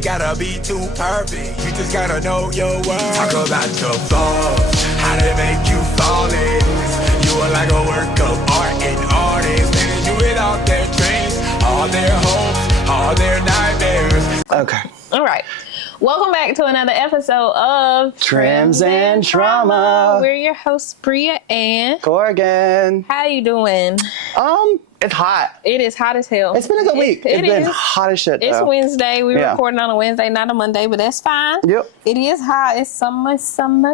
ain't gotta be too perfect. You just gotta know your worth. Talk about your flaws, how they make you flawless. You are like a work of art and artists. They do it all their dreams, all their hopes, all their nightmares. Okay. All right. Welcome back to another episode of Trims and Trauma. We're your hosts, Bria and Corgan. How you doing? It's hot. It is hot as hell. It's been a good week. It's been is. hot as shit, though. It's Wednesday. We're recording on a Wednesday, not a Monday, but that's fine. Yep. It is hot. It's summertime.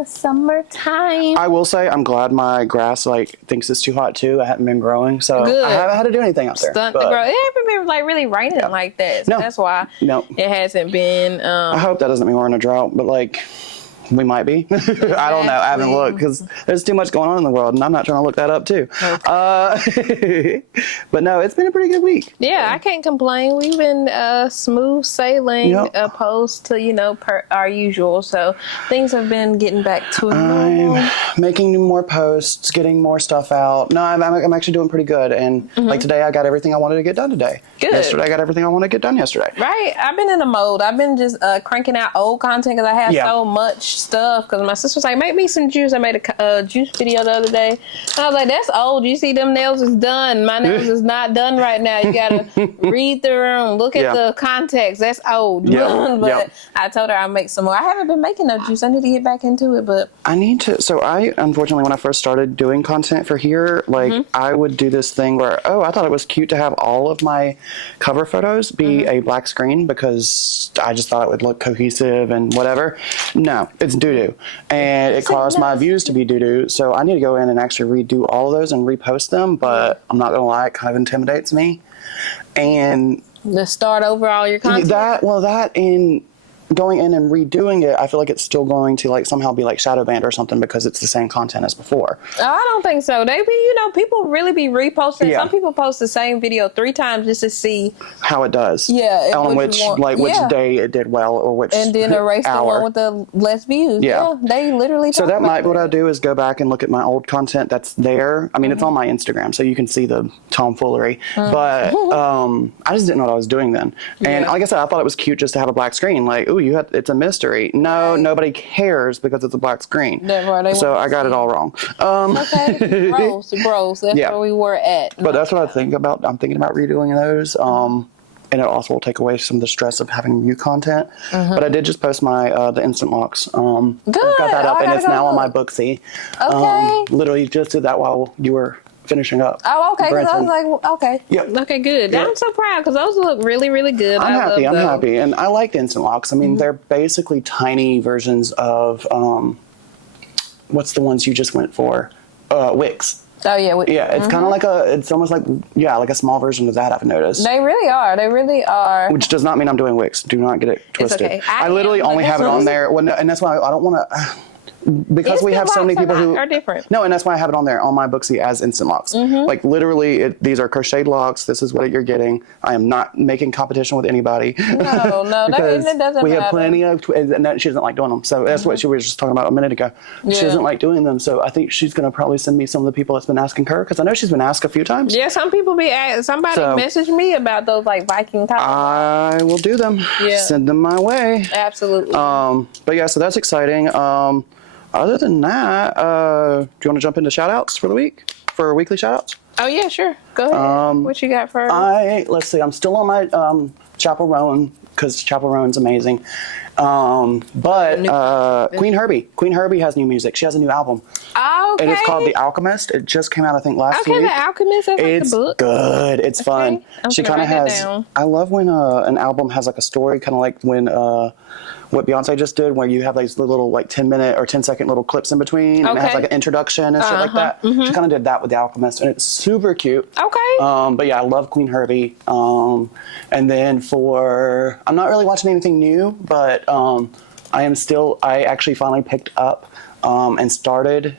I will say I'm glad my grass thinks it's too hot too. I haven't been growing, so Good. I haven't had to do anything out there. Stunt the growth. It hasn't been really raining like that. So No. that's why it hasn't been. I hope that doesn't mean we're in a drought, but we might be. I don't know. I haven't looked because there's too much going on in the world, and I'm not trying to look that up too. Okay. But no, it's been a pretty good week. Yeah, I can't complain. We've been smooth sailing opposed to, per our usual. So things have been getting back to normal. I'm making more posts, getting more stuff out. No, I'm actually doing pretty good. And today I got everything I wanted to get done today. Good. Yesterday I got everything I wanted to get done yesterday. Right. I've been in a mode. I've been just cranking out old content because I have so much stuff. Because my sister was like, make me some juice. I made a juice video the other day. And I was like, that's old. You see them nails is done. My nails is not done right now. You got to read through them, look at the context. That's old. But I told her I'll make some more. I haven't been making no juice. I need to get back into it. But I need to. So I, unfortunately, when I first started doing content for here, I would do this thing where, I thought it was cute to have all of my cover photos be a black screen because I just thought it would look cohesive and whatever. No, it's doo-doo. And it caused my views to be doo-doo. So I need to go in and actually redo all of those and repost them. But I'm not going to lie, it kind of intimidates me. And to start over all your content? That and going in and redoing it, I feel like it's still going to somehow be shadow banned or something because it's the same content as before. I don't think so. They be, people really be reposting. Some people post the same video 3 times just to see how it does. Yeah. On which day it did well or which and then erase the one with the less views. Yeah. They literally So that might be what I do is go back and look at my old content that's there. I mean, it's on my Instagram, so you can see the tomfoolery. But I just didn't know what I was doing then. And like I said, I thought it was cute just to have a black screen. It's a mystery. No, nobody cares because it's a black screen. So I got it all wrong. Okay, gross. That's where we were at. But that's what I think about. I'm thinking about redoing those. And it also will take away some of the stress of having new content. But I did just post my the instant locks. Good. Got that up, and it's now on my Booksy. Okay. Literally just did that while you were finishing up. Oh, okay. Because I was like, okay. Yep. Okay, good. Yep. I'm so proud because those look really, really good. I'm happy. And I like the instant locks. I mean, they're basically tiny versions of, what's the ones you just went for? Wix. Oh, yeah. Yeah, it's kind of it's almost like a small version of that, I've noticed. They really are. Which does not mean I'm doing Wix. Do not get it twisted. It's okay. I literally only have it on there. Well, no, and that's why I don't want to... Because we have so many people who are different. No, and that's why I have it on there on my Booksy as instant locks. Literally, these are crocheted locks. This is what you're getting. I am not making competition with anybody. No, that doesn't we matter. have plenty of, and she doesn't like doing them. So that's what she was just talking about a minute ago. She doesn't like doing them. So I think she's going to probably send me some of the people that's been asking her because I know she's been asked a few times. Yeah, some people somebody messaged me about those Viking tops. I will do them. Yeah. Send them my way. Absolutely. But yeah, so that's exciting. Other than that, do you want to jump into shout-outs for the week? For weekly shout-outs? Oh, yeah, sure. Go ahead. What you got for... Let's see. I'm still on my Chapel Rowan because Chapel Rowan's amazing. But Queen Herbie has new music. She has a new album. Oh, okay. And it's called The Alchemist. It just came out, I think, last week. Okay, The Alchemist. That's it's the book. Good. It's fun. She kind of has... I love when an album has a story, kind of like when... what Beyonce just did, where you have these little 10-minute or 10-second little clips in between, and it has an introduction and shit like that. She kind of did that with The Alchemist, and it's super cute. Okay. But yeah, I love Queen Herbie. And then I'm not really watching anything new, but I actually finally picked up and started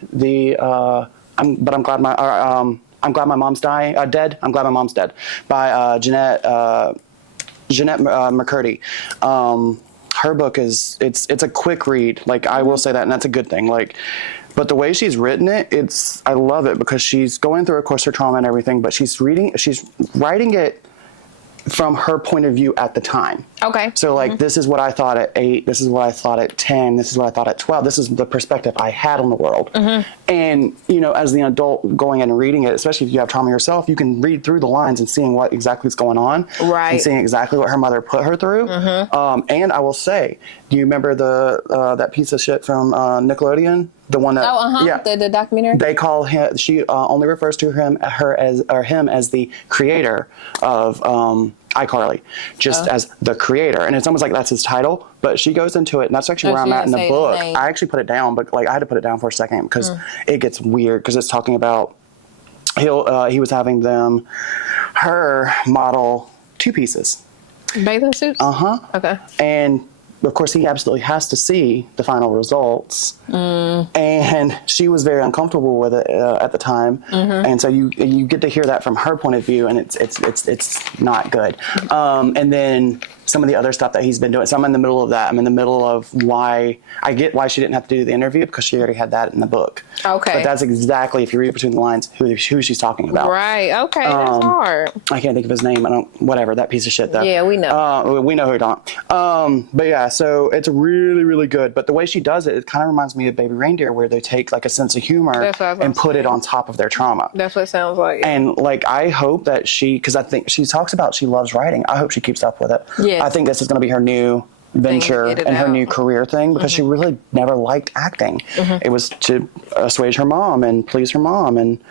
I'm glad my mom's dead. I'm glad my mom's dead by Jeanette McCurdy. Her book it's a quick read. I will say that, and that's a good thing. But the way she's written it, I love it because she's going through, of course, her trauma and everything, but she's writing it from her point of view at the time. Okay. So like, this is what I thought at 8, this is what I thought at 10, this is what I thought at 12, this is the perspective I had on the world. And, you know, as the adult going in and reading it, especially if you have trauma yourself, you can read through the lines and seeing what exactly is going on. Right. And seeing exactly what her mother put her through. And I will say, do you remember that piece of shit from Nickelodeon? The one that the documentary. They call him. She only refers to him as the creator of iCarly, just as the creator, and it's almost like that's his title. But she goes into it, and that's actually where I'm at in the book. I actually put it down, but like I had to put it down for a second because it gets weird because it's talking about he was having her model 2 pieces. Bathing suits. Okay. And of course, he absolutely has to see the final results, and she was very uncomfortable with it at the time. And so you get to hear that from her point of view, and it's not good. And then some of the other stuff that he's been doing. So I'm in the middle of that. I'm in the middle of why she didn't have to do the interview because she already had that in the book. Okay. But that's exactly, if you read between the lines, who she's talking about. Right. Okay. That's hard. I can't think of his name. Whatever, that piece of shit though. Yeah, we know. We know who you're talking. But yeah, so it's really, really good. But the way she does it kind of reminds me of Baby Reindeer, where they take like a sense of humor and put it on top of their trauma. That's what it sounds like. Yeah. And like, I hope that because I think she talks about she loves writing. I hope she keeps up with it. Yeah. I think this is going to be her new venture and her new career thing because she really never liked acting. It was to assuage her mom and please her mom, and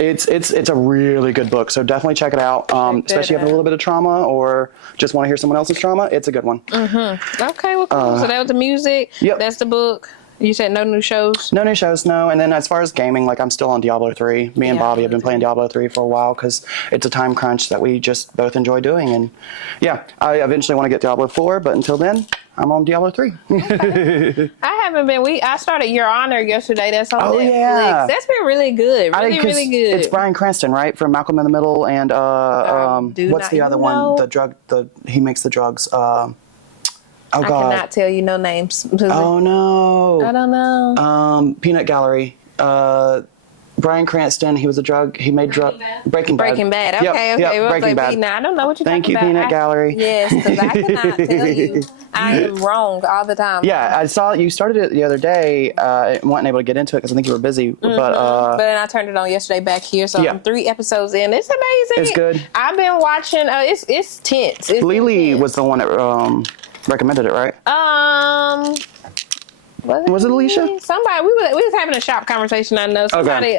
it's a really good book, so definitely check it out, especially if you have a little bit of trauma or just want to hear someone else's trauma. It's a good one. Okay, well, cool. So that was the music. Yep. That's the book. You said no new shows? No new shows, no. And then as far as gaming, like I'm still on Diablo 3. Me and Bobby have been playing Diablo 3 for a while because it's a time crunch that we just both enjoy doing. And yeah, I eventually want to get Diablo 4, but until then, I'm on Diablo 3. Okay. I haven't been. I started Your Honor yesterday. That's on Netflix. Yeah. That's been really good. Really good. It's Bryan Cranston, right? From Malcolm in the Middle and what's the other one? He makes the drugs. Oh, God. I cannot tell you no names. Oh, no. I don't know. Peanut Gallery. Bryan Cranston, he made Breaking Bad. Breaking Bad. Okay. Well, Breaking Bad. I don't know what you're talking about. Thank you, Peanut Gallery. Yes, because I cannot tell you. I am wrong all the time. Yeah, I saw you started it the other day. Wasn't able to get into it because I think you were busy. But then I turned it on yesterday back here, so I'm 3 episodes in. It's amazing. It's good. I've been watching. It's tense. Lily was the one that recommended it, right? Was it Alicia? Somebody, we was having a shop conversation. I know somebody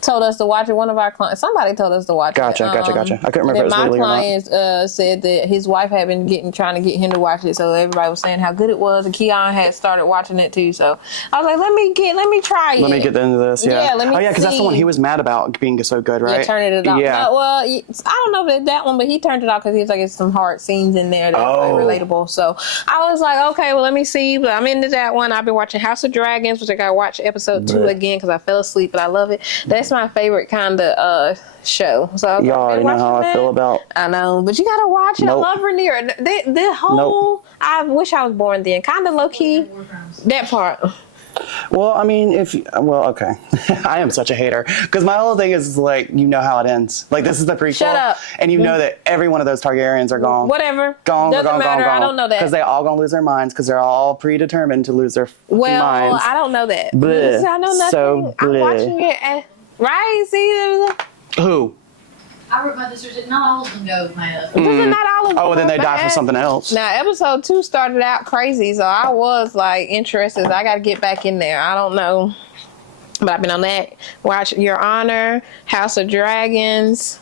told us to watch it. One of our clients, somebody told us to watch it. Gotcha. I couldn't remember if it was Lily or not. My client said that his wife had been trying to get him to watch it, so everybody was saying how good it was, and Keon had started watching it too. So I was like, let me try it. Let me get into this. Yeah, let me. Oh yeah, because that's the one he was mad about being so good, right? Yeah, turning it off. Yeah. Well, I don't know about that one, but he turned it off because he was like, it's some hard scenes in there that's like relatable. So I was like, okay, well, let me see. But I'm into that one. I've been watching House of Dragons, which I gotta watch episode 2 again because I fell asleep, but I love it. That's my favorite kind of show. So y'all already know how I feel about. I know, but you gotta watch it. I love Rhaenyra. The whole. I wish I was born then. Kind of low key. That part. Well, I mean, okay. I am such a hater because my whole thing is like, you know how it ends. Like, this is the prequel. Shut up. And you know that every one of those Targaryens are gone. Whatever. Doesn't matter. I don't know that. Because they all gonna lose their minds because they're all predetermined to lose their minds. Well, I don't know that. Bleh. I know nothing. So I'm watching it. Right? See? Who? I wrote my sisters. Not all of them go with my husband. Not all of them. Oh, then they die for something else. Now, episode 2 started out crazy, so I was like interested. I got to get back in there. I don't know, but I've been on that. Watch Your Honor, House of Dragons,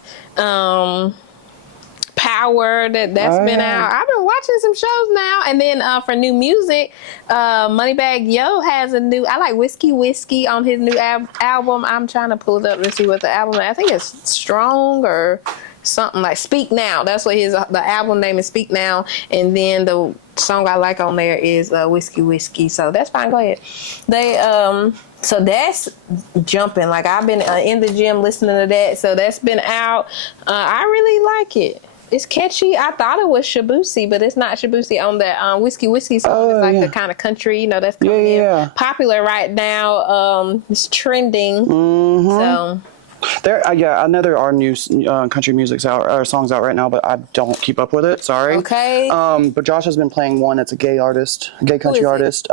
Power. That's been out. I've been watching some shows now, and then for new music, Moneybagg Yo has a new. I like Whiskey on his new album. I'm trying to pull it up to see what the album is. I think it's Strong or something like Speak Now. That's what the album name is, Speak Now, and then the song I like on there is Whiskey. So that's fine. Go ahead. So that's jumping. Like, I've been in the gym listening to that. So that's been out. I really like it. It's catchy. I thought it was Shabusi, but it's not Shabusi on that Whiskey song. It's like the kind of country, that's coming in popular right now. It's trending. So I know there are new country music out or songs out right now, but I don't keep up with it. Sorry. Okay. But Josh has been playing one. It's a gay country artist.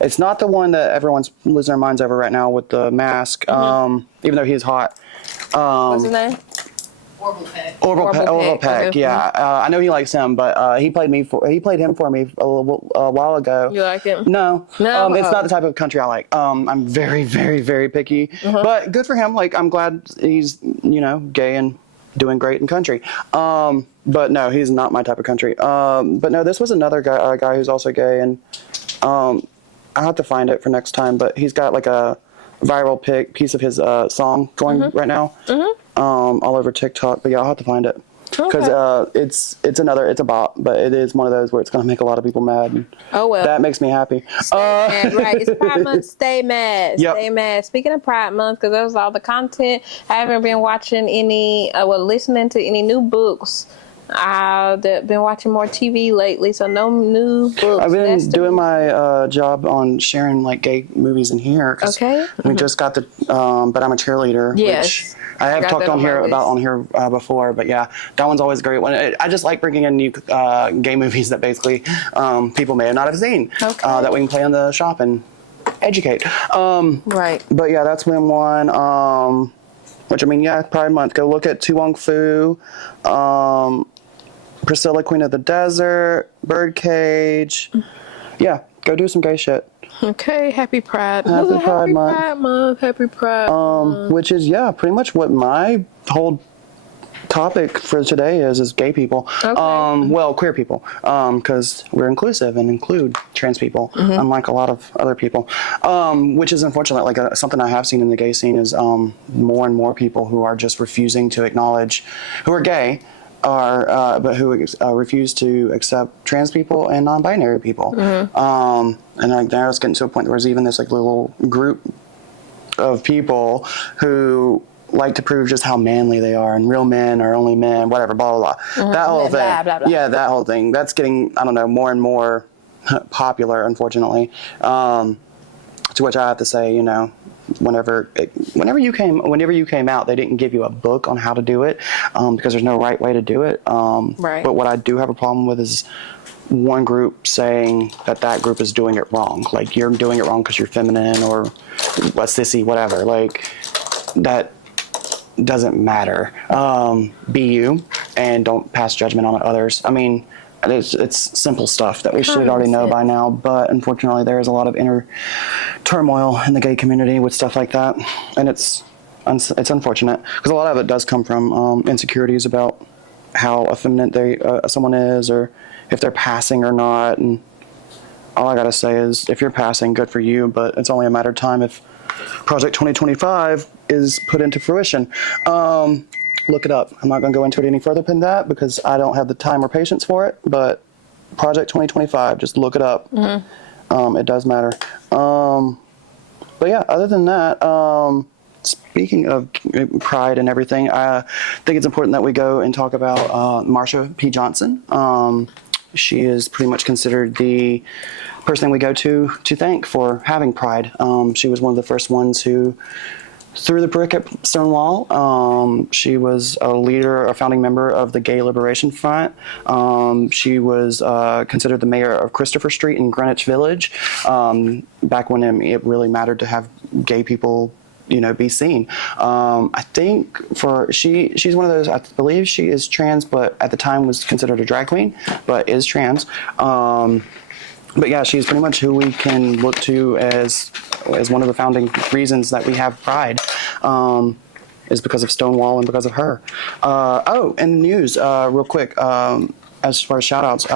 It's not the one that everyone's losing their minds over right now with the mask. Even though he's hot. What's his name? Orville Peck. Okay. Yeah, I know he likes him, but he played him for me a while ago. You like him? No, No? it's not the type of country I like. I'm very, very, very picky, but good for him. Like, I'm glad he's gay and doing great in country. But no, he's not my type of country. But no, this was another guy who's also gay, and I'll have to find it for next time. But he's got like a viral piece of his song going right now. All over TikTok, but yeah, I'll have to find it because it's a bop, but it is one of those where it's going to make a lot of people mad. And that makes me happy. Stay mad, right? It's Pride Month. Stay mad. Yep. Stay mad. Speaking of Pride Month, because that was all the content. I haven't been watching any, listening to any new books. I've been watching more TV lately, so no new books. I've been doing my job on sharing like gay movies in here. Okay. We just got the But I'm a Cheerleader. Yes. Which I have talked on here before, but yeah, that one's always a great one. I just like bringing in new gay movies that basically people may not have seen that we can play in the shop and educate. Right. But yeah, that's been one. Which I mean, yeah, Pride Month. Go look at Tu Wong Fu, Priscilla, Queen of the Desert, Birdcage. Yeah, go do some gay shit. Okay, happy Pride. Happy Pride Month. Pride Month. Happy Pride Month. Which is, pretty much what my whole topic for today is gay people. Okay. Queer people, because we're inclusive and include trans people, unlike a lot of other people. Which is unfortunate. Like something I have seen in the gay scene is more and more people who are just refusing to acknowledge, who are gay, but who refuse to accept trans people and non-binary people. And like now it's getting to a point where there's even this like little group of people who like to prove just how manly they are, and real men are only men, whatever, blah blah blah. That whole thing. Blah, blah, blah. Yeah, that whole thing. That's getting, I don't know, more and more popular, unfortunately. To which I have to say, whenever you came out, they didn't give you a book on how to do it, because there's no right way to do it. Right. But what I do have a problem with is one group saying that group is doing it wrong. Like, you're doing it wrong because you're feminine or a sissy, whatever. Like, that doesn't matter. Be you and don't pass judgment on others. I mean, it's simple stuff that we should already know by now, but unfortunately there is a lot of inner turmoil in the gay community with stuff like that, and it's unfortunate because a lot of it does come from insecurities about how effeminate someone is, or if they're passing or not. And all I gotta say is, if you're passing, good for you, but it's only a matter of time if Project 2025 is put into fruition. Look it up. I'm not going to go into it any further than that because I don't have the time or patience for it, but Project 2025, just look it up. It does matter. But yeah, other than that, speaking of pride and everything, I think it's important that we go and talk about Marsha P. Johnson. She is pretty much considered the person we go to thank for having pride. She was one of the first ones who threw the brick at Stonewall. She was a founding member of the Gay Liberation Front. She was considered the mayor of Christopher Street in Greenwich Village, back when it really mattered to have gay people, be seen. I think she's one of those, I believe she is trans, but at the time was considered a drag queen, but is trans. But yeah, she's pretty much who we can look to as one of the founding reasons that we have pride, is because of Stonewall and because of her. And the news, real quick, as far as shout outs,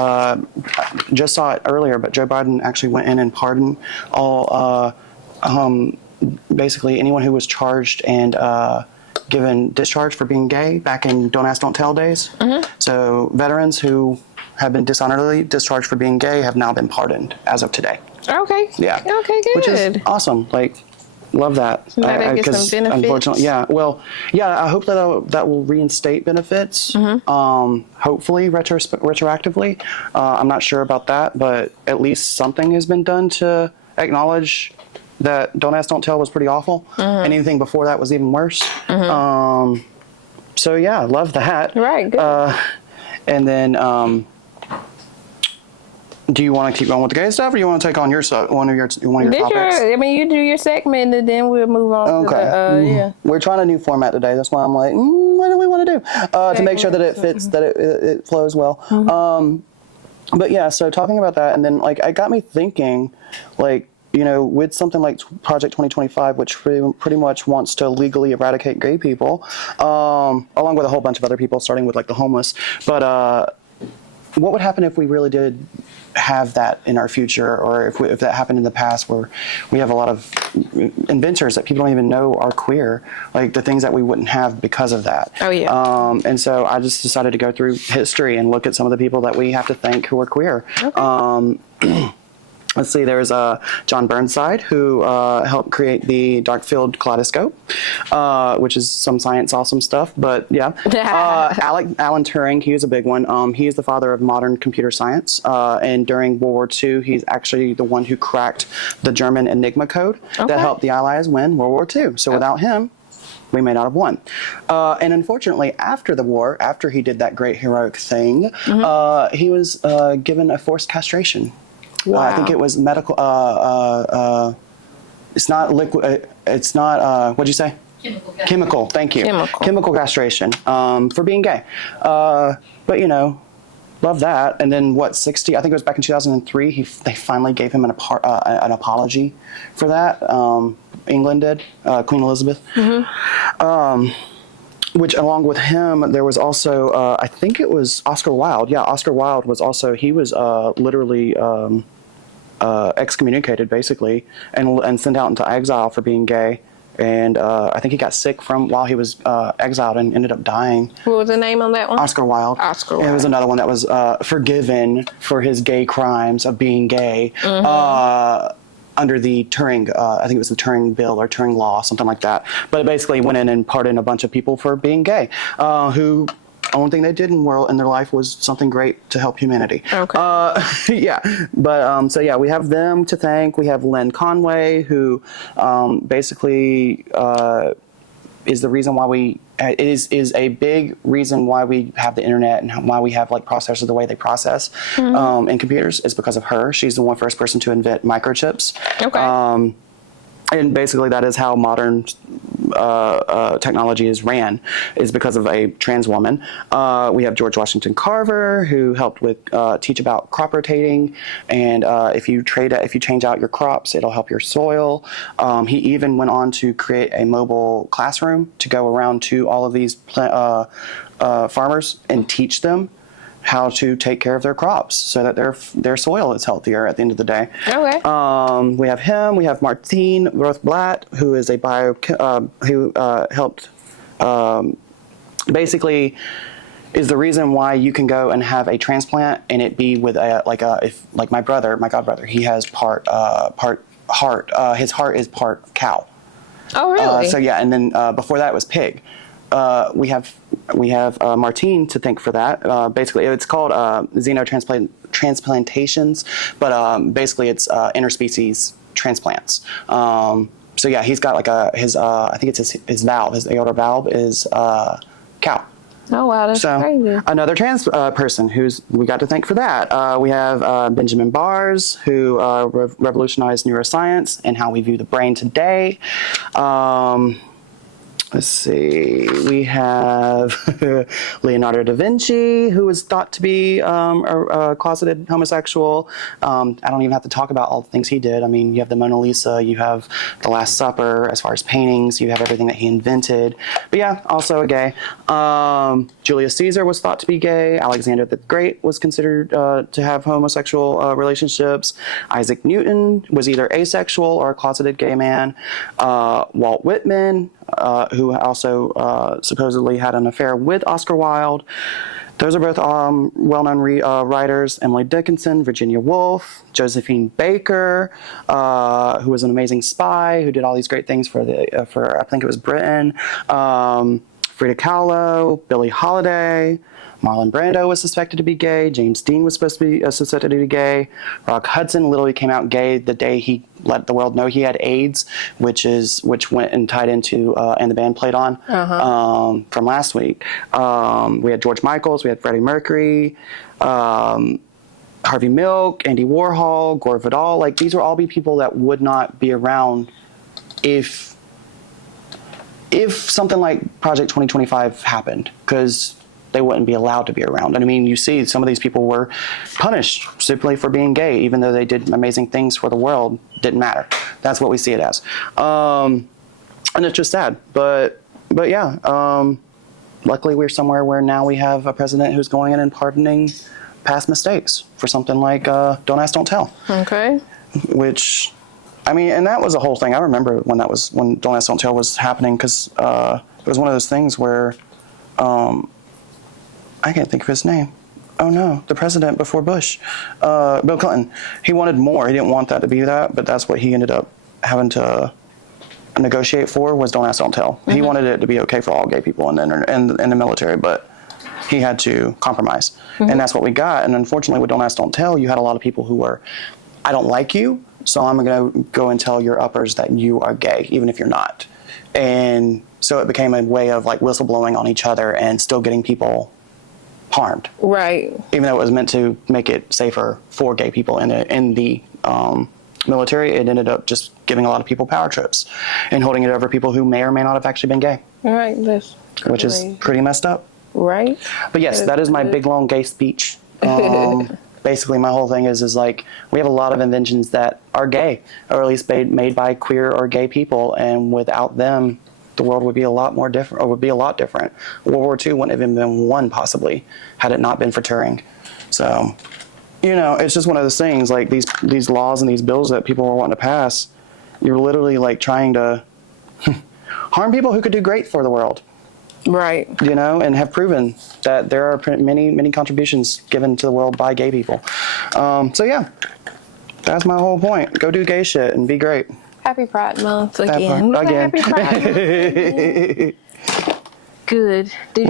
just saw it earlier, but Joe Biden actually went in and pardoned all, basically anyone who was charged and given discharge for being gay back in Don't Ask, Don't Tell days. So veterans who have been dishonorably discharged for being gay have now been pardoned as of today. Okay. Yeah. Okay, good. Which is awesome. Like, love that. Now they get some benefits. Unfortunately, I hope that will reinstate benefits. Hopefully retroactively. I'm not sure about that, but at least something has been done to acknowledge that Don't Ask, Don't Tell was pretty awful. And anything before that was even worse. So yeah, I love that. Right, good. And then, do you want to keep going with the gay stuff, or you want to take on your one of your topics? You do your segment, and then we'll move on. Okay. To the, yeah. We're trying a new format today. That's why I'm like, what do we want to do to make sure that it fits, that it flows well. But yeah, so talking about that, and then like it got me thinking, like, you know, with something like Project 2025, which pretty much wants to legally eradicate gay people, along with a whole bunch of other people, starting with like the homeless. But what would happen if we really did have that in our future, or if that happened in the past, where we have a lot of inventors that people don't even know are queer, like the things that we wouldn't have because of that. Oh yeah. And so I just decided to go through history and look at some of the people that we have to thank who are queer. Okay. Let's see, there's John Burnside, who helped create the dark field kaleidoscope, which is some science awesome stuff, but yeah. Alan Turing, he was a big one. He is the father of modern computer science, and during World War II, he's actually the one who cracked the German Enigma code that helped the Allies win World War II. So without him, we may not have won. And unfortunately, after the war, after he did that great heroic thing, he was given a forced castration. Wow. I think it was medical. It's not liquid. It's not. What'd you say? Chemical. Thank you. Chemical castration for being gay. But you know, love that. And then what? 60. I think it was back in 2003. They finally gave him an apology for that. England did. Queen Elizabeth. Which, along with him, there was also, I think it was Oscar Wilde. Yeah, Oscar Wilde was also, he was literally excommunicated, basically, and sent out into exile for being gay. And I think he got sick while he was exiled and ended up dying. What was the name on that one? Oscar Wilde. Oscar Wilde. It was another one that was forgiven for his gay crimes of being gay. Under the Turing, I think it was the Turing Bill or Turing Law, something like that. But it basically went in and pardoned a bunch of people for being gay, who only thing they did in their life was something great to help humanity. Okay. Yeah, but so yeah, we have them to thank. We have Len Conway, who basically is the reason why we is a big reason why we have the internet and why we have like processors the way they process in computers is because of her. She's the first person to invent microchips. Okay. And basically that is how modern technology is ran, is because of a trans woman. We have George Washington Carver, who helped with teach about crop rotating, and if you change out your crops, it'll help your soil. He even went on to create a mobile classroom to go around to all of these farmers and teach them how to take care of their crops so that their soil is healthier at the end of the day. Okay. We have him. We have Martine Rothblatt, who is a who helped basically is the reason why you can go and have a transplant and it be with like my godbrother, he has part heart. His heart is part cow. Oh, really? So yeah, and then before that it was pig. We have Martine to thank for that. Basically, it's called xenotransplantations, but basically it's interspecies transplants. So yeah, he's got like his I think it's his valve, his aorta valve is cow. Oh wow, that's crazy. Another trans person we got to thank for that. We have Benjamin Bars, who revolutionized neuroscience and how we view the brain today. Let's see, we have Leonardo da Vinci, who was thought to be a closeted homosexual. I don't even have to talk about all the things he did. I mean, you have the Mona Lisa, you have the Last Supper, as far as paintings, you have everything that he invented. But yeah, also a gay. Julius Caesar was thought to be gay. Alexander the Great was considered to have homosexual relationships. Isaac Newton was either asexual or a closeted gay man. Walt Whitman, who also supposedly had an affair with Oscar Wilde. Those are both well-known writers. Emily Dickinson, Virginia Woolf, Josephine Baker, who was an amazing spy, who did all these great things for I think it was Britain. Frida Kahlo, Billie Holiday, Marlon Brando was suspected to be gay. James Dean was supposed to be suspected to be gay. Rock Hudson literally came out gay the day he let the world know he had AIDS, which went and tied into and the band played on from last week. We had George Michaels, we had Freddie Mercury, Harvey Milk, Andy Warhol, Gore Vidal. Like, these would all be people that would not be around if something like Project 2025 happened, because they wouldn't be allowed to be around. And I mean, you see some of these people were punished simply for being gay, even though they did amazing things for the world. Didn't matter. That's what we see it as. And it's just sad. But yeah, luckily we're somewhere where now we have a president who's going in and pardoning past mistakes for something like Don't Ask, Don't Tell. Okay. Which, I mean, and that was a whole thing. I remember when Don't Ask, Don't Tell was happening, because it was one of those things where I can't think of his name. Oh no, the president before Bush, Bill Clinton. He wanted more. He didn't want that to be that, but that's what he ended up having to negotiate for, was Don't Ask, Don't Tell. Mm-hmm. He wanted it to be okay for all gay people in the military, but he had to compromise. Mm-hmm. And that's what we got. And unfortunately with Don't Ask, Don't Tell, you had a lot of people who were, I don't like you, so I'm going to go and tell your uppers that you are gay, even if you're not. And so it became a way of like whistleblowing on each other and still getting people harmed. Right. Even though it was meant to make it safer for gay people in the military, it ended up just giving a lot of people power trips and holding it over people who may or may not have actually been gay. Right. Which is pretty messed up. Right. But yes, that is my big long gay speech. Basically, my whole thing is like, we have a lot of inventions that are gay, or at least made by queer or gay people, and without them, the world would be a lot more different, or would be a lot different. World War II wouldn't have even been won, possibly, had it not been for Turing. So, you know, it's just one of those things, like these laws and these bills that people are wanting to pass, you're literally like trying to harm people who could do great for the world. Right. You know, and have proven that there are many, many contributions given to the world by gay people. So yeah, that's my whole point. Go do gay shit and be great. Happy Pride Month again. Happy Pride Month. Good. Did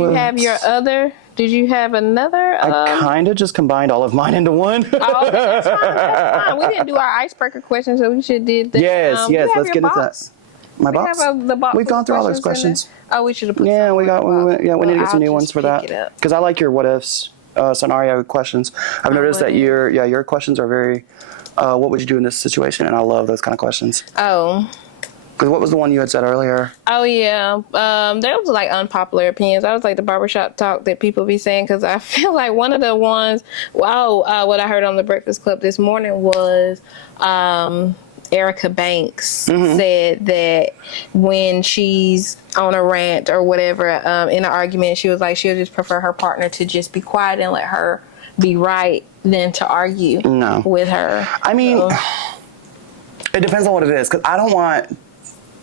you have another? I kind of just combined all of mine into one. Oh, that's fine. We didn't do our icebreaker questions, so we should did this. Yes. Let's get into that. My box? We've gone through all those questions. Oh, we should have put we need to get some new ones for that. Because I like your what ifs scenario questions. I've noticed that your questions are very, what would you do in this situation? And I love those kind of questions. Oh. Because what was the one you had said earlier? Oh, yeah. There was like unpopular opinions. I was like the barbershop talk that people be saying, because I feel like one of the ones, what I heard on the Breakfast Club this morning was, Erica Banks said that when she's on a rant or whatever, in an argument, she was like, she'll just prefer her partner to just be quiet and let her be right than to argue with her. I mean, it depends on what it is, because I don't want...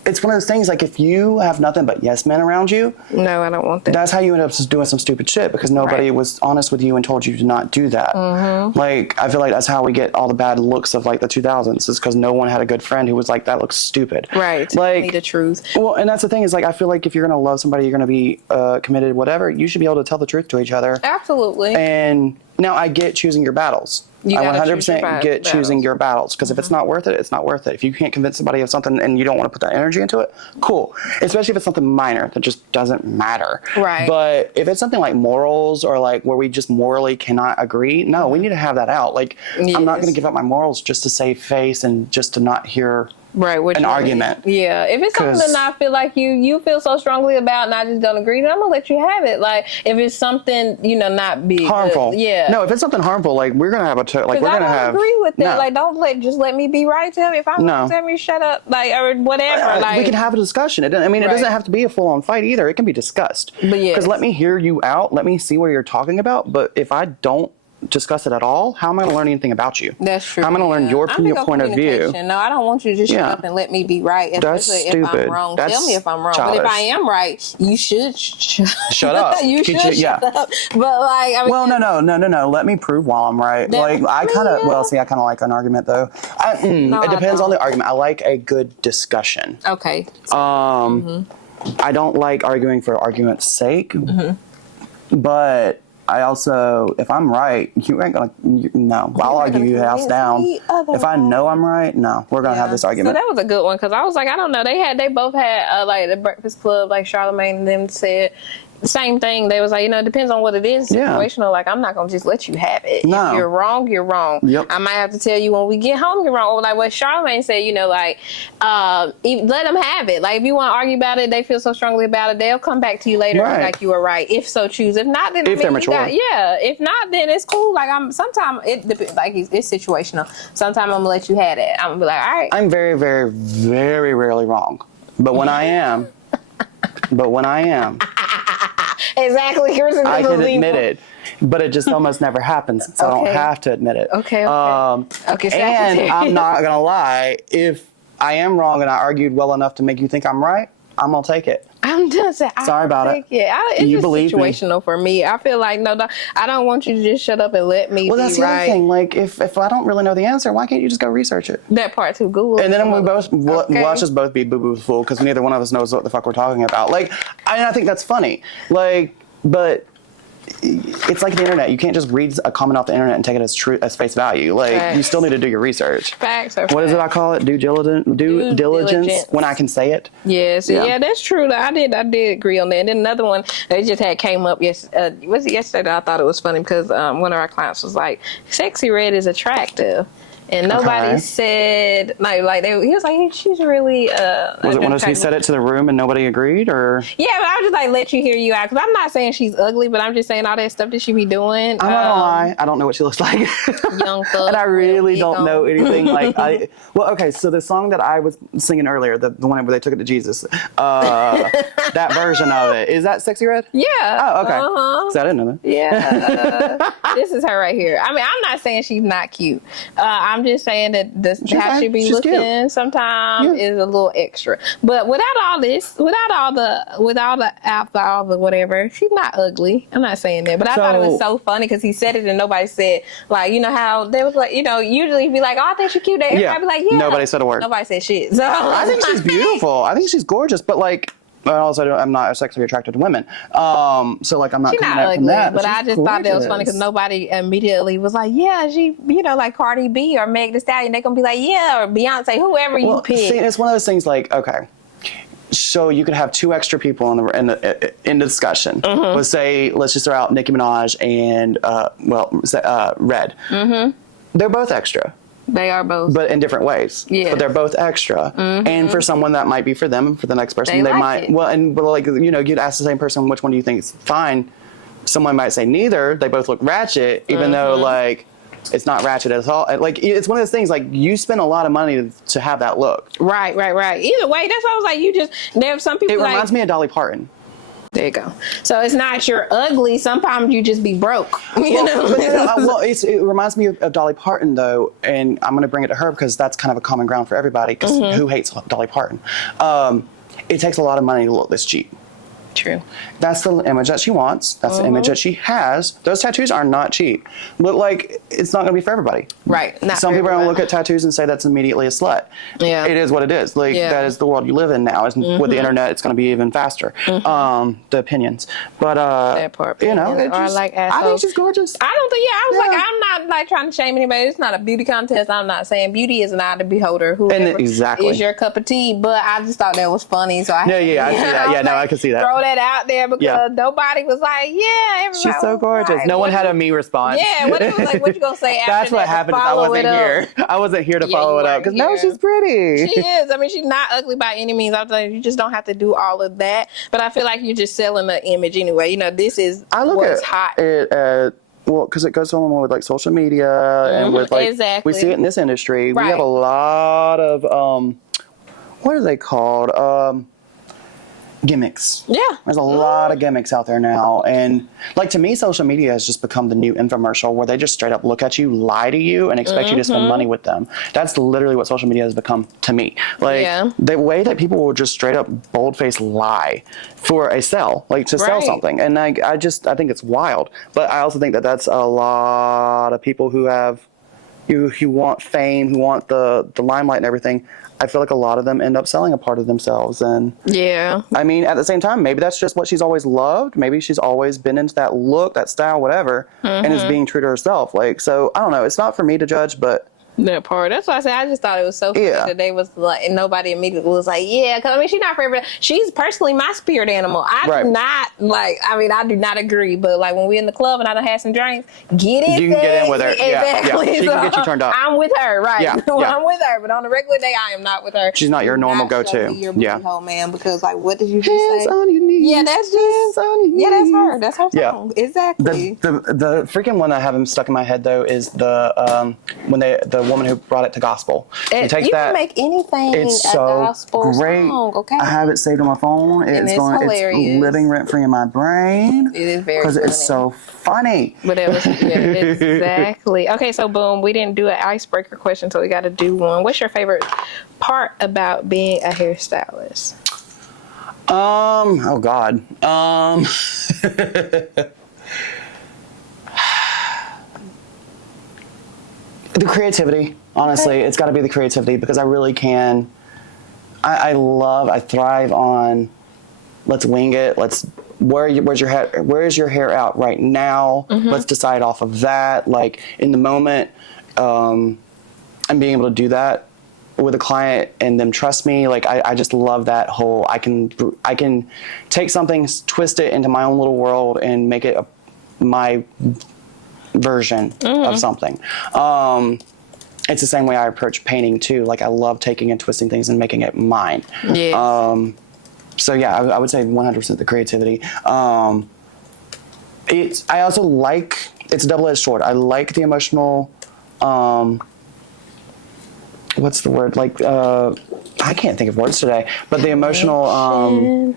It's one of those things, like, if you have nothing but yes men around you... No, I don't want that. That's how you end up doing some stupid shit, because nobody was honest with you and told you to not do that. Mm-hmm. Like, I feel like that's how we get all the bad looks of, like, the 2000s, is because no one had a good friend who was like, that looks stupid. Right. Like, the truth. Well, and that's the thing, is, like, I feel like if you're going to love somebody, you're going to be committed, whatever, you should be able to tell the truth to each other. Absolutely. And now I get choosing your battles. I 100% get choosing your battles, because if it's not worth it, it's not worth it. If you can't convince somebody of something and you don't want to put that energy into it, cool. Especially if it's something minor that just doesn't matter. Right. But if it's something like morals, or like where we just morally cannot agree, no, we need to have that out. Like, I'm not going to give up my morals just to save face and just to not hear an argument. Yeah. If it's something that I feel like you feel so strongly about and I just don't agree, then I'm going to let you have it. Like, if it's something, not big. Harmful. Yeah. No, if it's something harmful, like, we're going to have we're going to have... I don't agree with that. No. Like, just let me be right. Tell me if I'm wrong, tell me shut up. Like, or whatever. We can have a discussion. It doesn't have to be a full-on fight either. It can be discussed. But yeah. Because let me hear you out. Let me see what you're talking about. But if I don't discuss it at all, how am I going to learn anything about you? That's true. I'm going to learn your point of view. No, I don't want you to just shut up and let me be right. Especially if I'm wrong. Tell me if I'm wrong. Childish. But if I am right, you should shut up. You should shut up. But like, I mean, no. Let me prove while I'm right. Like, I kind of like an argument though. It depends on the argument. I like a good discussion. Okay. I don't like arguing for argument's sake, but I also, if I'm right, you ain't gonna. No, I'll argue you house down. If I know I'm right, no, we're gonna have this argument. So that was a good one because I was like, I don't know. They both had like the Breakfast Club, like Charlamagne and them said. The same thing. They was like, it depends on what it is. Situational. Like, I'm not gonna just let you have it. No. If you're wrong, you're wrong. Yep. I might have to tell you when we get home you're wrong. Or like what Charlamagne said, let them have it. Like, if you want to argue about it, they feel so strongly about it, they'll come back to you later and be like, you were right. If so choose. If not, then they're mature. If not, then it's cool. Like, sometimes it depends. Like, it's situational. Sometimes I'm gonna let you have it. I'm gonna be like, all right. I'm very, very, very rarely wrong, but when I am, Exactly. Here's a I can admit it, but it just almost never happens, so I don't have to admit it. Okay. And I'm not gonna lie, if I am wrong and I argued well enough to make you think I'm right, I'm gonna take it. I'm just saying. Sorry about it. It's You just believe me. situational for me. I feel like I don't want you to just shut up and let me. Well, that's be the right. other thing. Like, if I don't really know the answer, why can't you just go research it? That part too. Google. And then watch us both be boo-boo fool because neither one of us knows what the fuck we're talking about. Like, I think that's funny. Like, but it's like the internet. You can't just read a comment off the internet and take it as face value. Like, Facts. you still need to do your research. Facts. What is it I call it? Due diligence when I can say it. Yes. Yeah, that's true. I did agree on that. And then another one that just had came up was it yesterday? I thought it was funny because one of our clients was like, "Sexy Red is attractive." And nobody said he was like, she's really was it when he said it to the room and nobody agreed, or? Yeah, but I was just like, let you hear you out, because I'm not saying she's ugly, but I'm just saying all that stuff that she be doing. I'm not gonna lie, I don't know what she looks like. Young thug. And I really don't know anything. Okay, so the song that I was singing earlier, the one where they took it to Jesus, that version of it, is that Sexy Red? Yeah. Oh, okay. So I didn't know that. Yeah. This is her right here. I mean, I'm not saying she's not cute. I'm just saying that how she be looking cute. Sometimes is a little extra. But without all the whatever, she's not ugly. I'm not saying that. But I thought it was so funny because he said it and nobody said, like, how they was like, usually be like, oh, I think she's cute. Everybody be like, yeah. Nobody said a word. Nobody said shit. So I think she's beautiful. I think she's gorgeous. But like, also, I'm not sexually attracted to women. So like, I'm not she's coming not out ugly, from that. but I just thought that was funny because nobody immediately was like, yeah, she, like Cardi B or Meg Thee Stallion. They're gonna be like, yeah, or Beyonce, whoever you pick. See, it's one of those things like, okay, so you could have two extra people in the discussion. Let's just throw out Nicki Minaj and Red. They're both extra. They are both, but in different ways. Yeah, but they're both extra. And for someone that might be for them, and for the next person, they might. It. You'd ask the same person, which one do you think is fine? Someone might say neither. They both look ratchet, even though like it's not ratchet at all. Like, it's one of those things. Like, you spend a lot of money to have that look. Right. Either way, that's why I was like, there's some people. It reminds me of Dolly Parton. There you go. So it's not you're ugly. Sometimes you just be broke. It reminds me of Dolly Parton, though, and I'm going to bring it to her because that's kind of a common ground for everybody. Because who hates Dolly Parton? It takes a lot of money to look this cheap. True. That's the image that she wants. That's the image that she has. Those tattoos are not cheap. But, like, it's not going to be for everybody. Right. Some people are going to look at tattoos and say that's immediately a slut. Yeah. It is what it is. Like, that is the world you live in now. With the internet, it's going to be even faster. The opinions. But, that part. I think she's gorgeous. I'm not, like, trying to shame anybody. It's not a beauty contest. I'm not saying beauty is an eye of the beholder. Whoever is your cup of tea. But I just thought that was funny. So I see that. Yeah, I can see that. Throw that out there because nobody was like, everybody. She's so gorgeous. Like, no one had a me response. Yeah, what you gonna say after That's what happened is I wasn't here. I wasn't here to follow it up because no, she's pretty. She is. I mean, she's not ugly by any means. I'm saying you just don't have to do all of that. But I feel like you're just selling the image anyway. This is what's hot. Because it goes along with like social media and with like we see it in this industry. Right. We have a lot of what are they called? Gimmicks. Yeah. There's a lot of gimmicks out there now. And like, to me, social media has just become the new infomercial where they just straight up look at you, lie to you, and expect you to spend money with them. That's literally what social media has become to me. Like, the way that people will just straight up bold-faced lie for a sell, like to sell something. And I think it's wild. But I also think that that's a lot of people who have who want fame, who want the limelight and everything, I feel like a lot of them end up selling a part of themselves. And Yeah. I mean, at the same time, maybe that's just what she's always loved. Maybe she's always been into that look, that style, whatever, and is being true to herself. Like, so I don't know. It's not for me to judge, but That part. That's why I said I just thought it was so funny that they was like, and nobody immediately was like, yeah, because I mean, she's not for everybody. She's personally my spirit animal. I do not like. I mean, I do not agree. But like when we in the club and I done had some drinks, get it. You can get in with her. Exactly. Yeah. She can get you turned up. I'm with her, right? Yeah. I'm with her. But on a regular day, I am not with her. She's not your normal Not go-to. show me your Yeah. booty hole, man. Because like, what did you just Hands say? on your knees. Yeah, that's just. Hands on your Yeah, that's knees. her. That's her Yeah. song. Exactly. The freaking one I have him stuck in my head though is the when the woman who brought it to gospel. You can make anything It's a so gospel great. song, okay? I have it saved on my phone. it's hilarious. It's living rent free in my brain. It is very because it's funny. so funny. But it was exactly. Okay, so boom, we didn't do an icebreaker question, so we got to do one. What's your favorite part about being a hairstylist? Oh God. The creativity. Honestly, it's got to be the creativity because I really can. I thrive on. Let's wing it. Where's your hair out right now? Let's decide off of that. Like in the moment, and being able to do that with a client and them trust me. Like I just love that whole. I can take something, twist it into my own little world, and make it my version of something. It's the same way I approach painting too. Like I love taking and twisting things and making it mine. Yeah. So yeah, I would say 100% the creativity. I also like, it's a double-edged sword. I like the emotional, what's the word? Like, I can't think of words today, but the emotional,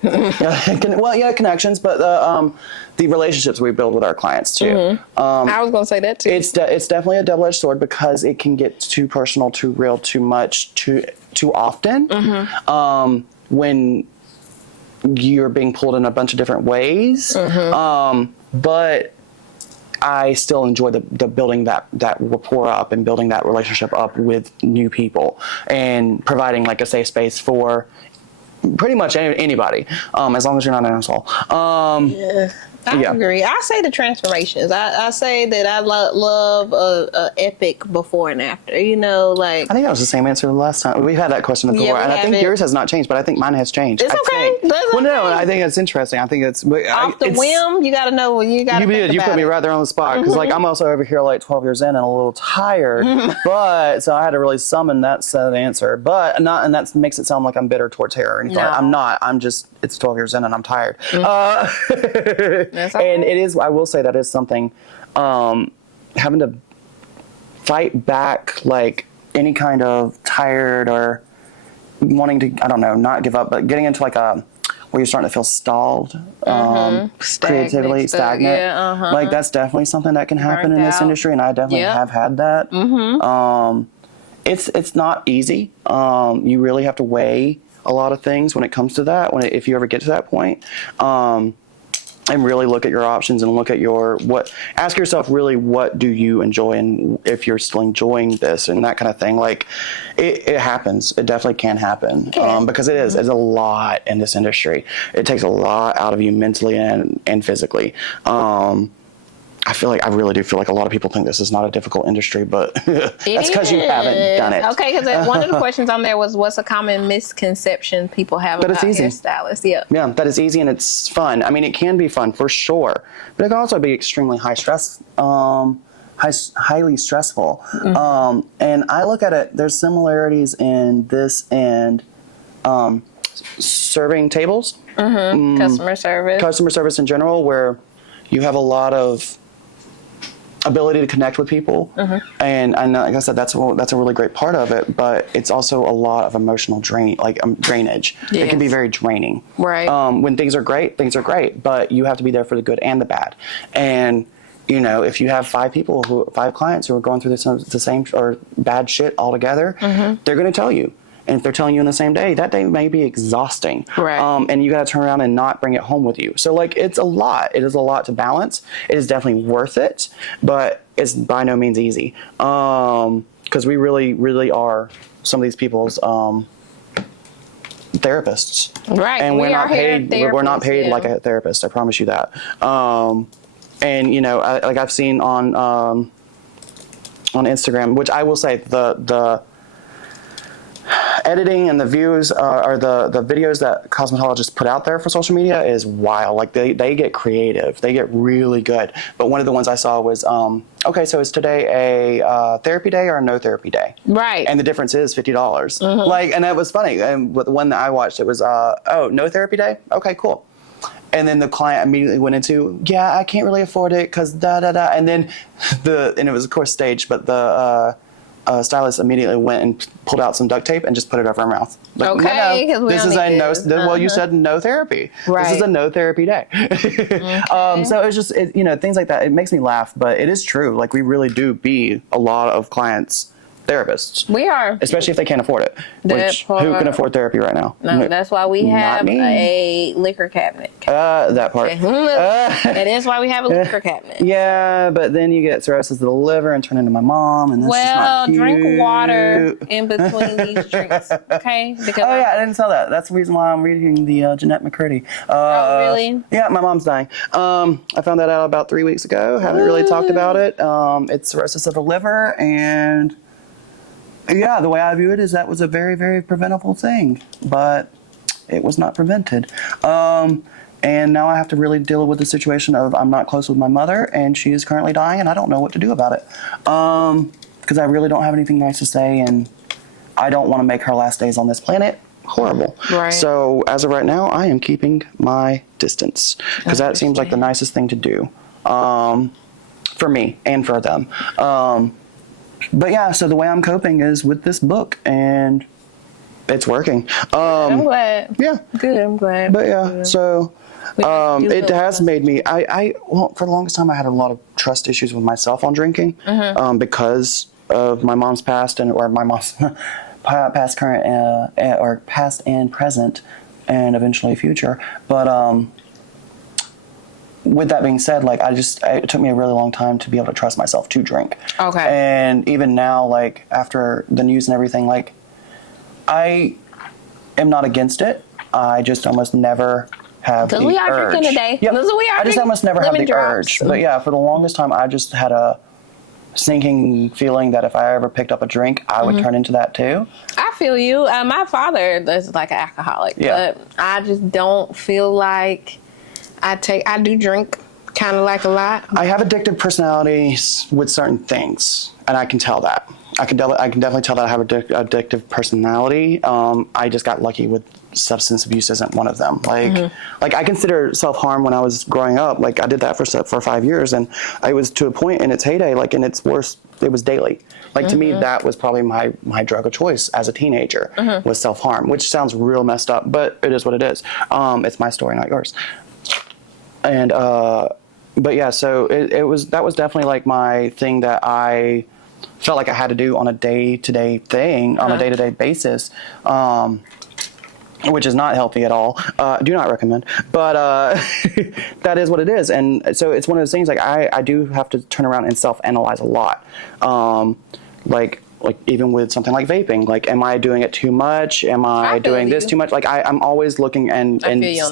connections, but the relationships we build with our clients too. I was gonna say that too. It's definitely a double-edged sword because it can get too personal, too real, too much, too often. When you're being pulled in a bunch of different ways, but I still enjoy the building that rapport up and building that relationship up with new people and providing like a safe space for pretty much anybody, as long as you're not an asshole. I agree. I say the transformations. I say that I love a epic before and after. You know, like I think that was the same answer the last time. We've had that question before, Yeah, we and I think have it. yours has not changed, but I think mine has changed. It's I okay. think. That's Well, no, okay. I think it's interesting. I think it's off the whim. You got to know. You got to. You put me right there on the spot because like I'm also over here like 12 years in and a little tired, but so I had to really summon that said answer, but not, and that makes it sound like I'm bitter towards hair or anything. No. I'm not. I'm just it's 12 years in and I'm tired. That's all And right. it is. I will say that is something. Having to fight back like any kind of tired or wanting to, I don't know, not give up, but getting into like a where you're starting to feel stalled, creatively stagnant. Yeah, Like that's definitely something that can happen Burnt in this out. industry, and I definitely Yep. have had that. It's not easy. You really have to weigh a lot of things when it comes to that. If you ever get to that point. And really look at your options and look at ask yourself really what do you enjoy and if you're still enjoying this and that kind of thing. Like it happens. It definitely can happen because it's a lot in this industry. It takes a lot out of you mentally and physically. I really do feel like a lot of people think this is not a difficult industry, but that's because you haven't done it. Okay, because one of the questions on there was, what's a common misconception people have But about it's easy. hairstylists? Yeah. Yeah, that is easy and it's fun. I mean, it can be fun for sure, but it can also be extremely highly stressful. And I look at it, there's similarities in this and serving tables, Customer service in general, where you have a lot of ability to connect with people, and like I said, that's a really great part of it. But it's also a lot of emotional drainage. It can be very draining. Right. When things are great, but you have to be there for the good and the bad. And if you have 5 clients who are going through the same or bad shit altogether, they're going to tell you. And if they're telling you in the same day, that day may be exhausting. Right. And you got to turn around and not bring it home with you. So, like, it's a lot. It is a lot to balance. It is definitely worth it. But it's by no means easy. Because we really, really are some of these people's therapists. Right. And we're not paid. We're not paid yeah. like a therapist. I promise you that. And you know, like I've seen on Instagram, which I will say the editing and the views or the videos that cosmetologists put out there for social media is wild. Like they get creative, they get really good. But one of the ones I saw was okay, so is today a therapy day or a no therapy day? Right. And the difference is $50. Like, and that was funny. And the one that I watched, it was oh, no therapy day? Okay, cool. And then the client immediately went into, yeah, I can't really afford it because da da da. And then and it was of course staged, but the stylist immediately went and pulled out some duct tape and just put it over her mouth. Like, Okay, no, this is a no. Well, you said no therapy. Right. This is a no therapy day. So it's just you know, things like that. It makes me laugh, but it is true. Like we really do be a lot of clients therapists. We are. Especially if they can't afford it. Which, who can afford therapy right now? No, that's why we have me. a liquor cabinet. That part. That is why we have a liquor cabinet. Yeah, but then you get cirrhosis of the liver and turn into my mom, and that's just not cute. Drink water in between these drinks, okay? Because Oh yeah, I didn't tell that. That's the reason why I'm reading the Jeanette McCurdy. Oh, really? Yeah, my mom's dying. I found that out about 3 weeks ago. Haven't really talked about it. It's cirrhosis of the liver, and yeah, the way I view it is that was a very, very preventable thing, but it was not prevented. And now I have to really deal with the situation of I'm not close with my mother, and she is currently dying, and I don't know what to do about it. Because I really don't have anything nice to say, and I don't want to make her last days on this planet horrible. Right. So as of right now, I am keeping my distance, because that seems like the nicest thing to do for me and for them. But yeah, so the way I'm coping is with this book, and it's working. I'm glad. Yeah. Good, I'm glad. But yeah, so it has made me, well, for the longest time I had a lot of trust issues with myself on drinking because of my mom's past or my mom's past, current, or past and present, and eventually future. But with that being said, like it took me a really long time to be able to trust myself to drink. Okay. And even now, like after the news and everything, like I am not against it. I just almost never have the urge. Because we are drinking today. Yep. Because we are I just almost never have the drops. urge. But yeah, for the longest time, I just had a sinking feeling that if I ever picked up a drink, I would turn into that too. I feel you. My father is like an alcoholic, Yeah. but I just don't feel like I do drink kind of like a lot. I have addictive personalities with certain things, and I can tell that. I can definitely tell that I have addictive personality. I just got lucky with substance abuse isn't one of them. Like I consider self-harm when I was growing up. Like I did that for 5 years, and I was to a point in its heyday, like in its worst, it was daily. Like to me, that was probably my drug of choice as a teenager was self-harm, which sounds real messed up, but it is what it is. It's my story, not yours. And but yeah, so that was definitely like my thing that I felt like I had to do on a day-to-day thing, on a day-to-day basis, which is not healthy at all. Do not recommend. But that is what it is. And so it's one of those things, like I do have to turn around and self-analyze a lot. Like even with something like vaping, like am I doing it too much? Am I doing this too much? Like I'm always looking and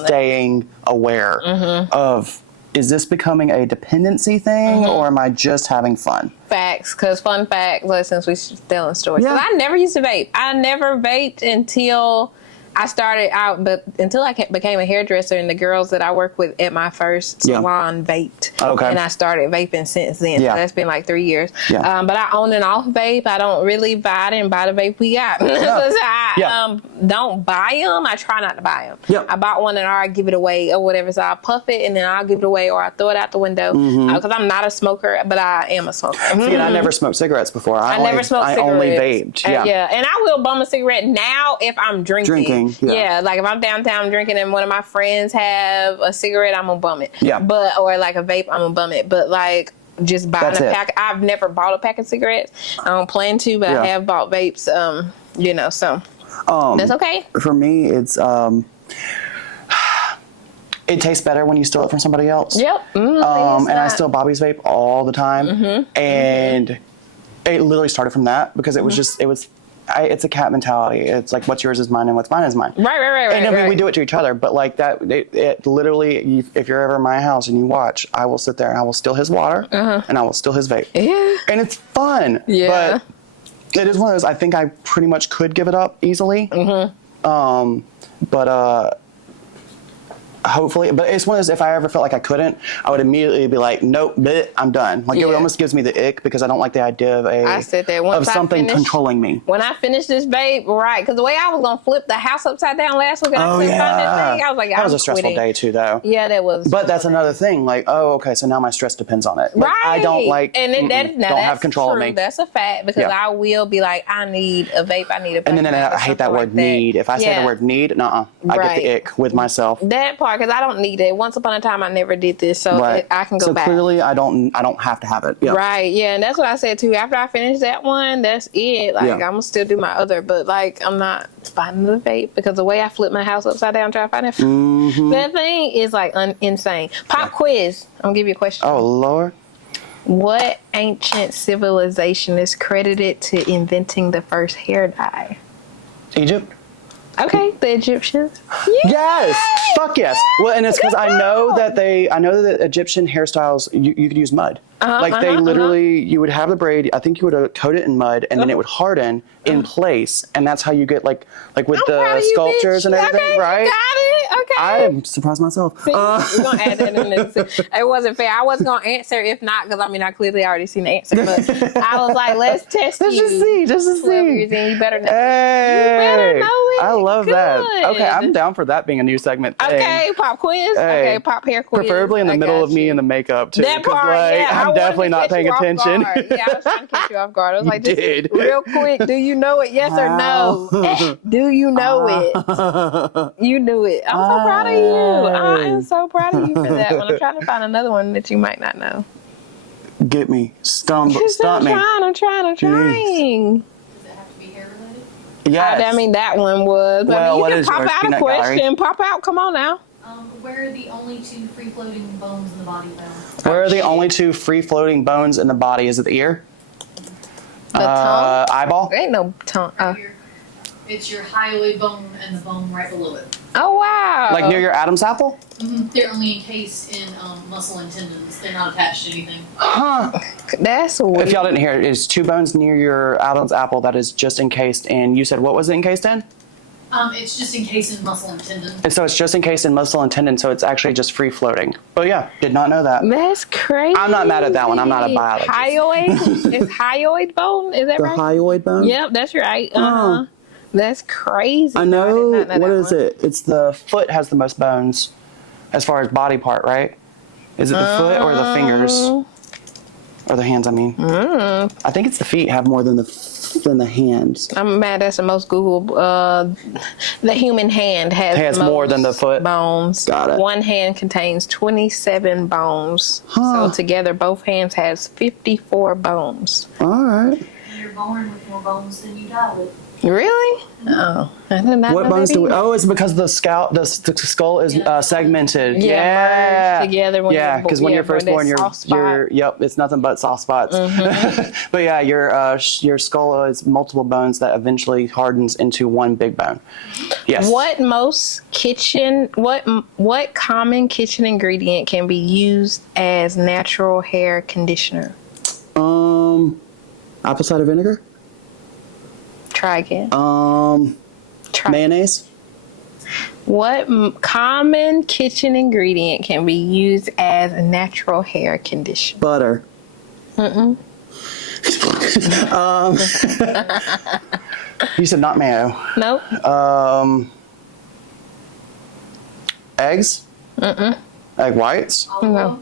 staying aware of, is this becoming a dependency thing or am I just having fun? Facts, because fun fact, since we're telling stories. Yeah. 'Cause I never used to vape. I never vaped until I started out, but until I became a hairdresser, and the girls that I work with at my first salon vaped. Okay. And I started vaping since then. Yeah. So that's been like 3 years. Yeah. But I own an off vape. I don't really buy. I didn't buy the vape we got. So I don't buy them. I try not to buy them. Yeah. I bought one and I give it away or whatever. So I'll puff it and then I'll give it away or I throw it out the window. Because I'm not a smoker, but I am a smoker. See, and I never smoked cigarettes before. I never smoked cigarettes. I only vaped. Yeah. And I will bum a cigarette now if I'm drinking. Yeah. Like if I'm downtown drinking and one of my friends have a cigarette, I'm gonna bum it. Yeah. Or like a vape, I'm gonna bum it. But like just buying That's a it. pack, I've never bought a pack of cigarettes. I don't plan to, but I have bought vapes. So that's okay. For me, it's It tastes better when you steal it from somebody else. Yep. And I steal Bobby's vape all the time. And it literally started from that because it was just, it's a cat mentality. It's like, what's yours is mine and what's mine is mine. Right. And I mean, we do it to each other, but like that, it literally, if you're ever in my house and you watch, I will sit there and I will steal his water and I will steal his vape. Yeah. And it's fun. Yeah. But it is one of those, I think I pretty much could give it up easily. But hopefully, but it's one of those, if I ever felt like I couldn't, I would immediately be like, nope, bleh, I'm done. Like, it almost gives me the ick because I don't like the idea of I said that once I something finished- controlling me. When I finished this vape, right, because the way I was going to flip the house upside down last week and I couldn't find that thing, I was like, that was I'm a stressful quitting. day too, though. Yeah, that was. But that's another thing. Like, oh, okay, so now my stress depends on it. Like, Right. I don't like, and then don't that's have control true. of me. That's a fact because Yeah. I will be like, I need a vape, I need a And then I hate that word need. If I say the word need, I get Right. the ick with myself. That part, because I don't need it. Once upon a time, I never did this, so I can go back. So clearly, I don't have to have it. Yeah. Right, yeah, and that's what I said too. After I finish that one, that's it. Like, I'm gonna still do my other, but like, I'm not finding the vape because the way I flip my house upside down trying to find it, that thing is like insane. Pop quiz. I'm gonna give you a question. Oh Lord. What ancient civilization is credited to inventing the first hair dye? Egypt. Okay, the Egyptians. Yes, fuck yes. Well, and it's because I know that Egyptian hairstyles you could use mud. They literally, you would have the braid. I think you would coat it in mud, and then it would harden in place, and that's how you get like with the sculptures and everything, okay, right? You got it. Okay. I'm surprised myself. We're gonna add that in there. It wasn't fair. I wasn't gonna answer if not, because I mean I clearly already seen the answer, but I was like, let's test Let's you. just to see. You better know. Hey, You better know it. I love that. Good. Okay, I'm down for that being a new segment thing. Okay, pop quiz. Hey, Okay, pop hair quiz. Preferably in the I middle got of me you. in the makeup too. That 'cause, part, like, yeah. I I'm wanted definitely to not catch paying you off attention. guard. Yeah, I was trying to catch you off guard. I was like, You just did. real quick, do you know it? Yes or no? Do you know it? You knew it. I'm so proud of you. I am so proud of you for that one. I'm trying to find another one that you might not know. Get me. Stump me. I'm trying. Jeez. Does it have to be hair related? Yes. I mean, that one was. Well, I mean, what you is can pop yours, out a peanut gallery? question. Pop out. Come on now. Where are the only two free-floating bones in the body found? Where are the only two free-floating bones in the body? Is it the ear? The tongue? Eyeball? There ain't no tongue. Oh. It's your hyoid bone and the bone right below it. Oh, wow. Like near your Adam's apple? They're only encased in muscle and tendons. They're not attached to anything. Huh. That's weird. If y'all didn't hear it, it's two bones near your Adam's apple that is just encased in, you said what was it encased in? It's just encased in muscle and tendon. And so it's just encased in muscle and tendon, so it's actually just free floating. But yeah, did not know that. That's crazy. I'm not mad at that one. I'm not a biologist. Hyoid? It's hyoid bone? Is that The right? hyoid bone? Yep, that's right. Uh-huh. That's crazy. I know. did not What that is one. it? It's the foot has the most bones as far as body part, right? Is it the foot or the fingers? Or the hands, I mean. I think it's the feet have more than the hands. I'm mad that's the most Google. The human hand has the more most than the foot. bones. Got it. One hand contains 27 bones. Huh. So together, both hands has 54 bones. All right. You're born with more bones than you die with. Really? Oh, I did not What know bones that do we? either. Oh, it's because the skull is segmented. Yeah, merged together when yeah, you're because when yeah, you're first that born, soft spot. yep, it's nothing but soft spots. But yeah, your skull is multiple bones that eventually hardens into one big bone. Yes. What common kitchen ingredient can be used as natural hair conditioner? Apple cider vinegar. Try again. Try. Mayonnaise. What common kitchen ingredient can be used as a natural hair conditioner? Butter. You said not mayo. Nope. Eggs. Egg whites. No.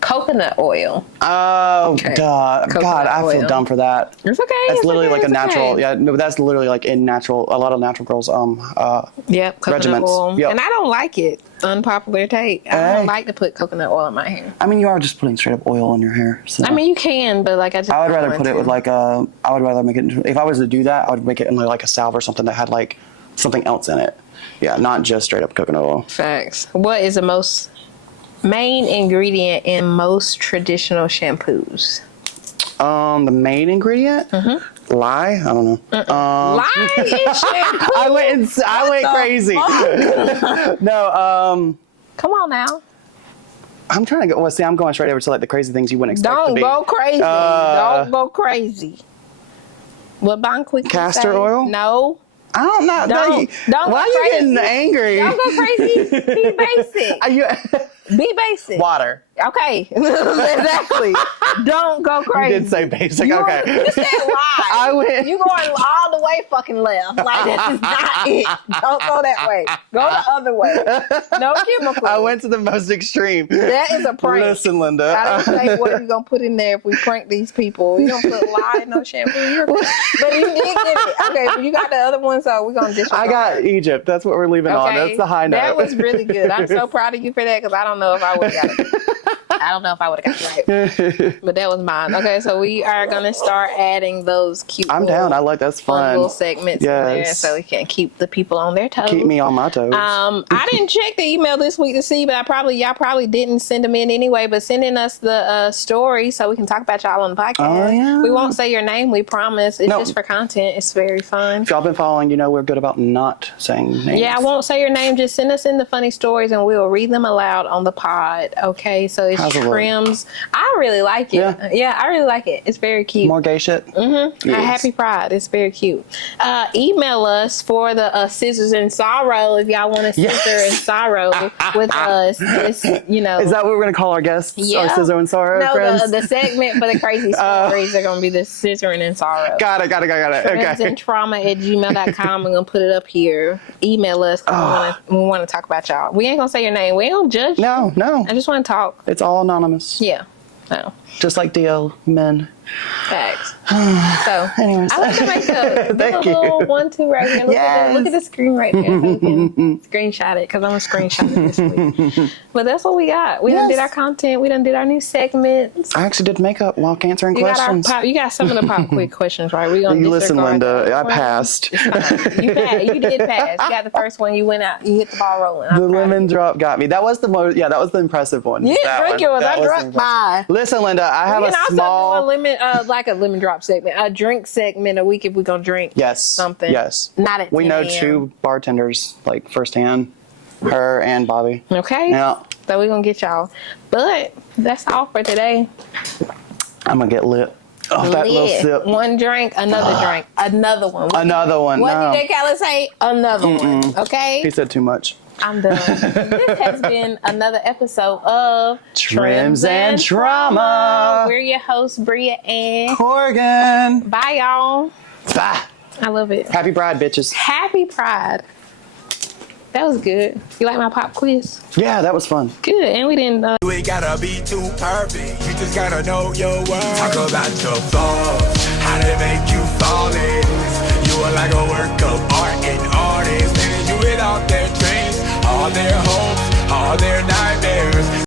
Coconut oil. Oh, Okay. God, I feel oil. dumb for that. It's okay. That's it's literally okay, like a it's natural. okay. Yeah, no, that's literally like in natural. A lot of natural girls. Yep, coconut regiments. oil. Yep. And I don't like it. Unpopular take. I Hey. don't like to put coconut oil in my hair. I mean, you are just putting straight up oil in your hair. So. I mean, you can, but like I just. I would don't rather want put it to. with like a. I would rather make it. If I was to do that, I would make it in like a salve or something that had like something else in it. Yeah, not just straight up coconut oil. Facts. What is the most main ingredient in most traditional shampoos? The main ingredient? Lye? I don't know. Lye in shampoo? I went crazy. No, Come on now. I'm trying to go. Well, see, I'm going straight over to like the crazy things you wouldn't expect to Don't be. go crazy. Don't go crazy. What Bon Quick Castor say? oil? No. I don't know. Don't Why are go you crazy. getting angry? Don't go crazy. Be basic. Are you Be basic. water? Okay. Exactly. Don't go You crazy. did say basic. You okay. You said lie. I went. You going all the way fucking left. Like, that is not it. Don't go that way. Go the other way. No chemicals. I went to the most extreme. That is a prank. Listen, Linda. I didn't say what are you gonna put in there if we prank these people. You don't put lye in no shampoo. But you did get it. Okay, but you got the other one, so we're gonna disregard. I got Egypt. That's what we're leaving on. That's the high note. That was really good. I'm so proud of you for that because I don't know if I would have got it. I don't know if I would have got it right. But that was mine. Okay, so we are going to start adding those cute I'm down. I like that's fun. little segments in there Yes. so we can keep the people on their toes. Keep me on my toes. I didn't check the email this week to see, but y'all probably didn't send them in anyway. But sending us the story so we can talk about y'all on the podcast. Oh, yeah. We won't say your name, we promise. It's No. just for content. It's very fun. If y'all been following, you know we're good about not saying names. Yeah, I won't say your name. Just send us in the funny stories and we'll read them aloud on the pod. Okay, so it's How's it look? Trims. I really like it. Yeah. I really like it. It's very cute. More gay shit? Mm-hmm. Yes. Happy Pride. It's very cute. Email us for the Scissors and Sorrow if y'all want to scissor and sorrow with us. It's, you know. Is that what we're going to call our guests? Yeah. Our Scissor and Sorrow No, friends? the segment for the crazy stories are going to be the Scissoring and Sorrow. Got it. Okay. Trauma@gmail.com. We're gonna put it up here. Email us. We want to talk about y'all. We ain't gonna say your name. We don't judge. No. I just want to talk. It's all anonymous. Yeah. No. Just like DL men. Facts. So, Anyways. I like the makeup. Thank Do a little you. 1, 2 right here. Look at the screen right there. So we can screenshot it because I'm gonna screenshot it this week. But that's what we got. We done did our content. We done did our new segments. I actually did makeup while answering You got questions. you got some of the pop quick questions right. We gonna You listen, disregard Linda. those I ones. passed. It's fine. You did pass. You got the first one. You went out. You hit the ball rolling. The lemon drop got me. That was the most. Yeah, that was the impressive one. You didn't That drink one. yours. That I was drank impressive. mine. Listen, Linda. I have We a can also small. do a lemon, like a lemon drop segment, a drink segment a week if we're gonna drink. Yes. Something. Yes. Not at We 10 know a.m. 2 bartenders like firsthand, her and Bobby. Okay. Yeah. So we're gonna get y'all. But that's all for today. I'm gonna get lit off that little Lit. sip. One drink, another drink, another one. Another one. What No. did Jay Khaled say? Another one. Okay. He said too much. I'm done. This has been another episode of Trims and Trauma. We're your hosts, Bria and Corgan. bye, y'all. Bye. I love it. Happy Pride, bitches. Happy Pride. That was good. You like my pop quiz? Yeah, that was fun. Good. And we didn't. You ain't gotta be too perfect. You just gotta know your worth. Talk about your flaws, how they make you flawless. You are like a work of art and artists. They do it off their dreams, all their hopes, all their nightmares.